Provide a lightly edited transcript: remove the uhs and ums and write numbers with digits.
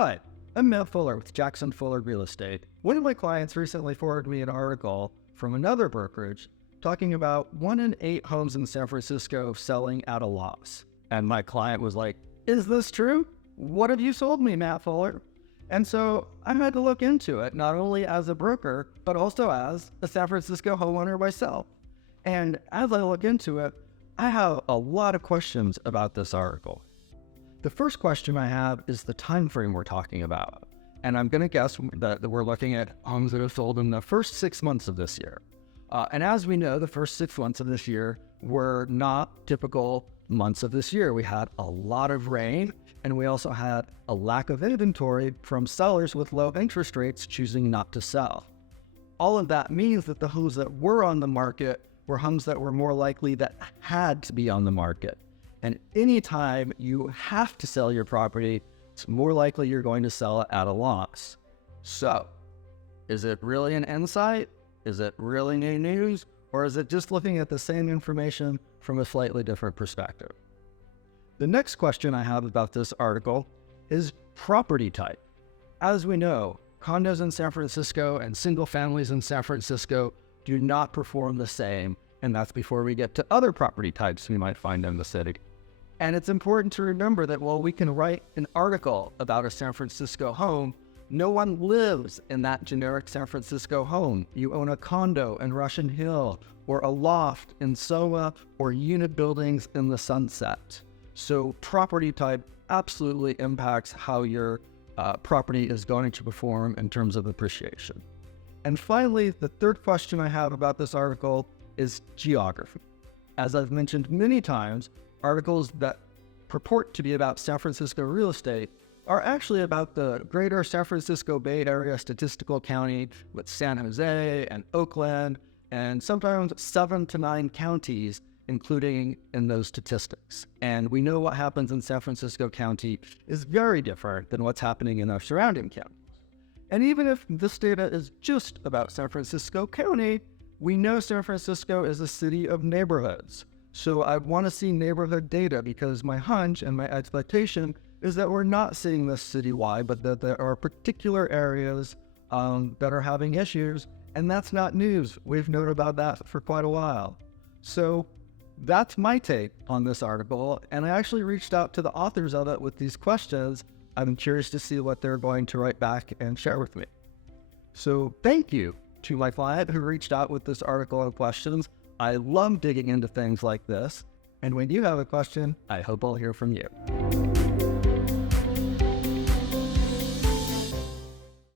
Hi, I'm Matt Fuller with Jackson Fuller Real Estate. One of my clients recently forwarded me an article from another brokerage talking about 1 in 8 homes in San Francisco selling at a loss. And my client was like, "Is this true? What have you sold me, Matt Fuller?" And so I had to look into it, not only as a broker, but also as a San Francisco homeowner myself. And as I look into it, I have a lot of questions about this article. The first question I have is the time frame we're talking about. And I'm going to guess that we're looking at homes that have sold in the first 6 months of this year. And as we know, the first 6 months of this year were not typical months of this year. We had a lot of rain, and we also had a lack of inventory from sellers with low interest rates choosing not to sell. All of that means that the homes that were on the market were homes that were more likely that had to be on the market. And anytime you have to sell your property, it's more likely you're going to sell it at a loss. So, is it really an insight? Is it really new news? Or is it just looking at the same information from a slightly different perspective? The next question I have about this article is property type. As we know, condos in San Francisco and single families in San Francisco do not perform the same, and that's before we get to other property types we might find in the city. And it's important to remember that while we can write an article about a San Francisco home, no one lives in that generic San Francisco home. You own a condo in Russian Hill, or a loft in SoMa, or unit buildings in the Sunset. So property type absolutely impacts how your property is going to perform in terms of appreciation. And finally, the third question I have about this article is geography. As I've mentioned many times, articles that purport to be about San Francisco real estate are actually about the greater San Francisco Bay Area statistical county with San Jose and Oakland, and sometimes 7 to 9 counties, including in those statistics. And we know what happens in San Francisco County is very different than what's happening in our surrounding counties. And even if this data is just about San Francisco County, we know San Francisco is a city of neighborhoods. So I want to see neighborhood data because my hunch and my expectation is that we're not seeing this citywide, but that there are particular areas that are having issues, and that's not news. We've known about that for quite a while. So that's my take on this article, and I actually reached out to the authors of it with these questions. I'm curious to see what they're going to write back and share with me. So thank you to my client who reached out with this article and questions. I love digging into things like this, and when you have a question, I hope I'll hear from you.